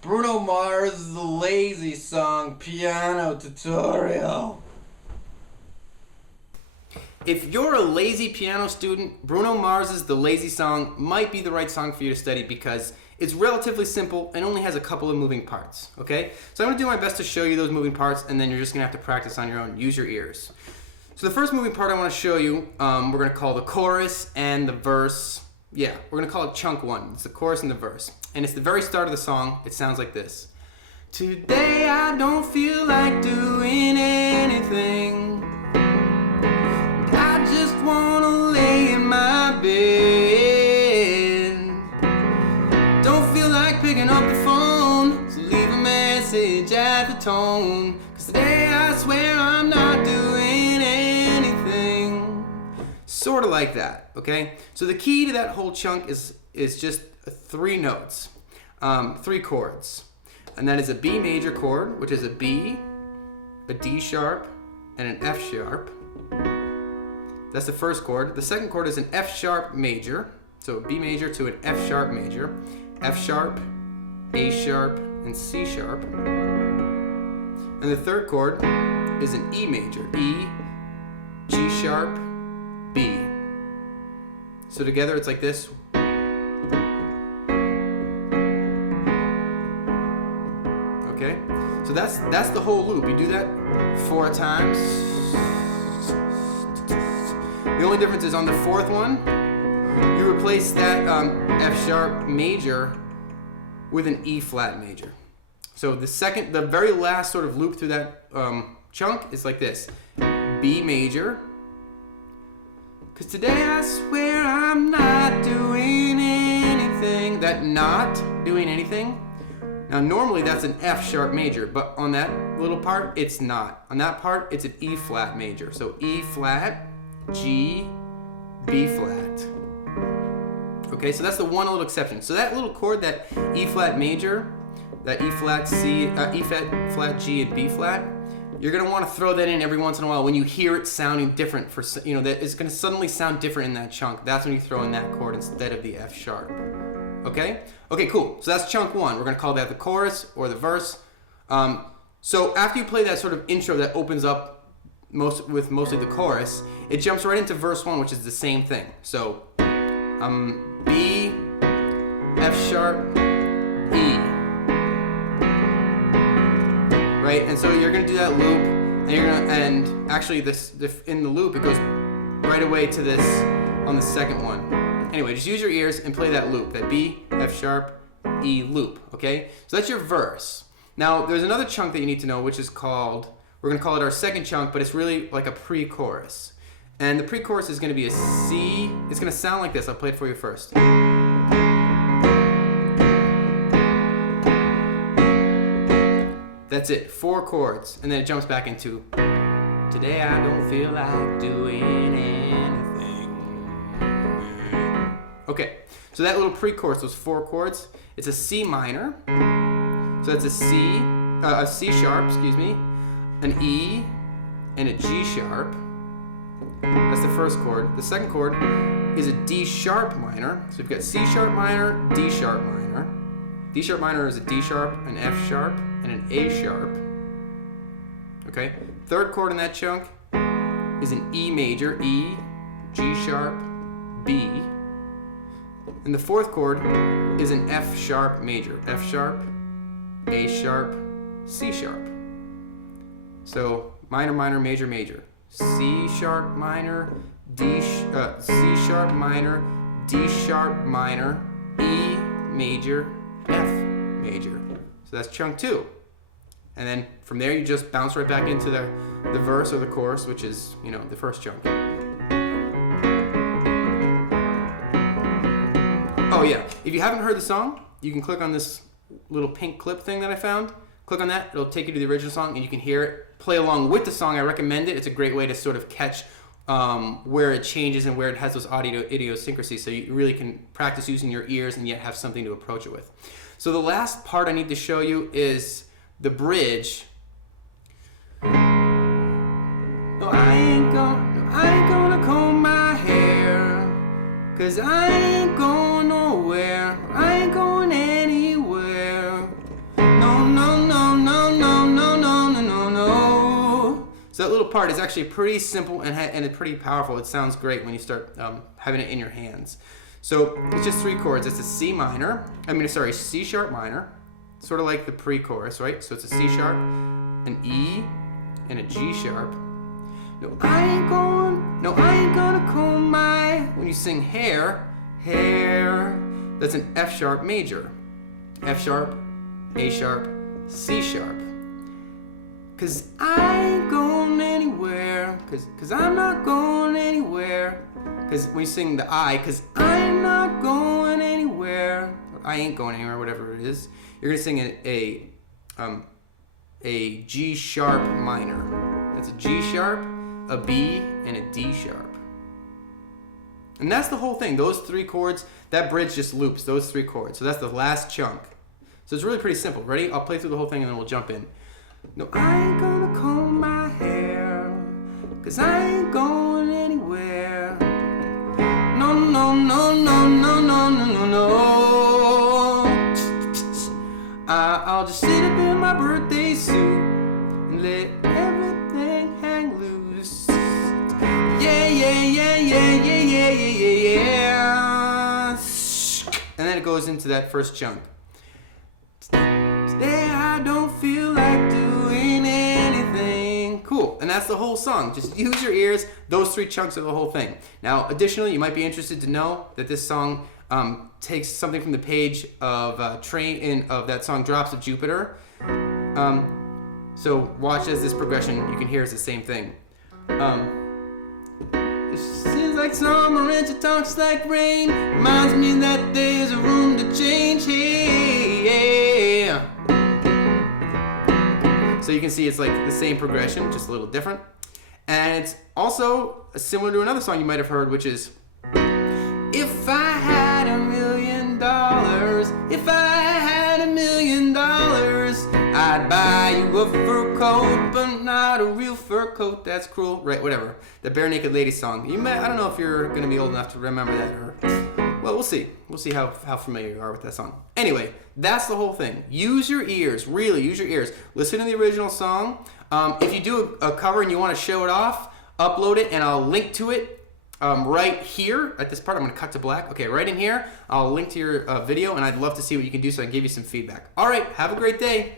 Bruno Mars' The Lazy Song Piano Tutorial. If you're a lazy piano student, Bruno Mars' The Lazy Song might be the right song for you to study because it's relatively simple and only has a couple of moving parts, okay? So I'm gonna do my best to show you those moving parts, and then you're just gonna have to practice on your own. Use your ears. So the first moving part I wanna show you, we're gonna call the chorus and the verse. Yeah, we're gonna call it chunk one. It's the chorus and the verse. And it's the very start of the song. It sounds like this. Today I don't feel like doing anything. I just wanna lay in my bed. Don't feel like picking up the phone, so leave a message at the tone. 'Cause today I swear I'm not doing anything. Sort of like that, okay? So the key to that whole chunk is just three notes, three chords. And that is a B major chord, which is a B, a D sharp, and an F sharp. That's the first chord. The second chord is an F sharp major. So B major to an F sharp major. F sharp, A sharp, and C sharp. And the third chord is an E major. E, G sharp, B. So together it's like this. Okay? So that's the whole loop. You do that 4 times. The only difference is on the fourth one, you replace that F sharp major with an E flat major. So the very last sort of loop through that chunk is like this. B major. 'Cause today I swear I'm not doing anything. That not doing anything. Now normally that's an F sharp major, but on that little part, it's not. On that part, it's an E flat major. So E flat, G, B flat. Okay, so that's the one little exception. So that little chord, that E flat major, that E flat C, E flat G, and B flat, you're gonna want to throw that in every once in a while when you hear it sounding different. That it's gonna suddenly sound different in that chunk. That's when you throw in that chord instead of the F sharp. Okay? Okay, cool. So that's chunk one. We're gonna call that the chorus or the verse. So after you play that sort of intro that opens up mostly the chorus, it jumps right into verse one, which is the same thing. So B, F sharp, E. Right? And so you're gonna do that loop, and actually in the loop it goes right away to this on the second one. Anyway, just use your ears and play that loop, that B, F sharp, E loop, okay? So that's your verse. Now, there's another chunk that you need to know, which is we're gonna call it our second chunk, but it's really like a pre-chorus. And the pre-chorus is gonna be a C. It's gonna sound like this. I'll play it for you first. That's it, 4 chords. And then it jumps back into, today I don't feel like doing anything. Okay, so that little pre-chorus, those 4 chords, it's a C minor. So that's a C sharp, an E, and a G sharp. That's the first chord. The second chord is a D sharp minor. So you've got C sharp minor, D sharp minor. D sharp minor is a D sharp, an F sharp, and an A sharp. Okay, third chord in that chunk is an E major, E, G sharp, B. And the fourth chord is an F sharp major, F sharp, A sharp, C sharp. So minor, minor, major, major. C sharp minor, C sharp minor, D sharp minor, E major, F major. So that's chunk 2. And then from there you just bounce right back into the verse or the chorus, which is, the first chunk. Oh yeah, if you haven't heard the song, you can click on this little pink clip thing that I found. Click on that, it'll take you to the original song and you can hear it. Play along with the song, I recommend it. It's a great way to sort of catch where it changes and where it has those audio idiosyncrasies, so you really can practice using your ears and yet have something to approach it with. So the last part I need to show you is the bridge. No, I ain't gonna comb my hair, 'cause I ain't going nowhere, I ain't going anywhere. So that little part is actually pretty simple and it's pretty powerful. It sounds great when you start having it in your hands. So it's just 3 chords. It's a C sharp minor, sort of like the pre-chorus, right? So it's a C sharp, an E, and a G sharp. No, I ain't gonna comb my. When you sing hair, that's an F sharp major. F sharp, A sharp, C sharp. Cause I ain't going anywhere. Cause I'm not going anywhere. Cause when you sing the I, cause I'm not going anywhere. Or I ain't going anywhere, whatever it is. You're gonna sing a G sharp minor. That's a G sharp, a B, and a D sharp. And that's the whole thing. Those 3 chords, that bridge just loops, those 3 chords. So that's the last chunk. So it's really pretty simple. Ready? I'll play through the whole thing and then we'll jump in. No, I ain't gonna comb my hair, cause I ain't going anywhere. No, no, no, no, no, no, no, no, no. I'll just sit up in my birthday suit and let everything hang loose. Yeah, yeah, yeah, yeah, yeah, yeah, yeah, yeah. And then it goes into that first chunk. Today I don't feel like doing anything. Cool. And that's the whole song. Just use your ears. Those 3 chunks are the whole thing. Now, additionally, you might be interested to know that this song takes something from the page of of that song Drops of Jupiter. So watch as this progression, you can hear it's the same thing. It seems like summer and she talks like rain. Reminds me that there's a room to change. Hey, yeah. So you can see it's like the same progression, just a little different. And it's also similar to another song you might have heard, which is If I had $1 million, if I had $1 million, I'd buy you a fur coat, but not a real fur coat. That's cruel. Right, whatever. The Bare Naked Lady song. I don't know if you're going to be old enough to remember that, or well, we'll see. We'll see how familiar you are with that song. Anyway, that's the whole thing. Use your ears. Really, use your ears. Listen to the original song. If you do a cover and you want to show it off, upload it, and I'll link to it right here at this part. I'm going to cut to black. Okay, right in here, I'll link to your video, and I'd love to see what you can do so I can give you some feedback. All right, have a great day.